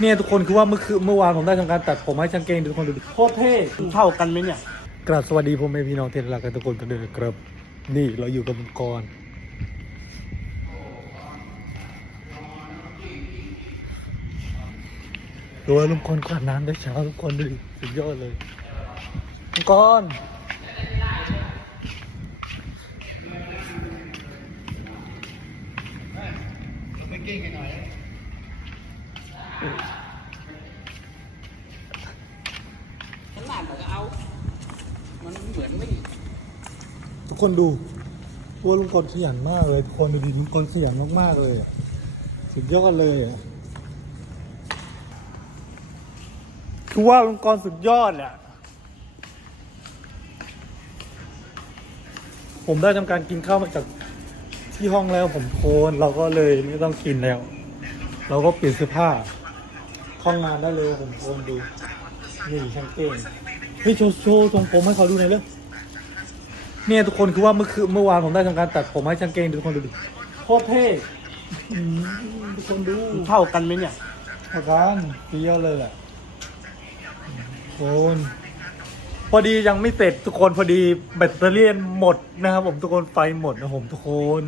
เนี่ยทุกคนคือว่าเมื่อคืนเมื่อวานผมได้ทำการตัดผมให้ช่างเก้งทุกคนดูดิโคตรเท่เท่ากันไหมเนี่ยกราบสวัสดีพ่อแม่พี่น้องที่รักกันทุกคนกันเลยครับ นี่เราอยู่กับมังกรดูว่าลุงกรกวาดน้ำได้เช้าทุกคนดูดิสุดยอดเลยลุงกร ขนาดเอา มันเหมือนไม่ทุกคนดูตัวลุงกรขยันมากเลยทุกคนดูดิลุงกรขยันมากๆเลยอะสุดยอดเลยอะคือว่าลุงกรสุดยอดแหละผมได้ทำการกินข้าวมาจากที่ห้องแล้วผมโคนเราก็เลยไม่ต้องกินแล้ว เราก็เปลี่ยนเสื้อผ้า เข้างานได้เลยผมโคนดูนี่ช่างเก่งเฮ้ยโชว์โชว์ทรงผมให้เขาดูหน่อยเร็วเนี่ยทุกคนคือว่าเมื่อคืนเมื่อวานผมได้ทำการตัดผมให้ช่างเก้งทุกคนดูดิโคตรเท่อืมทุกคนดูเท่ากันไหมเนี่ยอาการเดียวเลยแหละทุกคนพอดียังไม่เสร็จทุกคนพอดีแบตเตอรี่หมดนะครับผมทุกคนไฟหมดนะผมทุกคน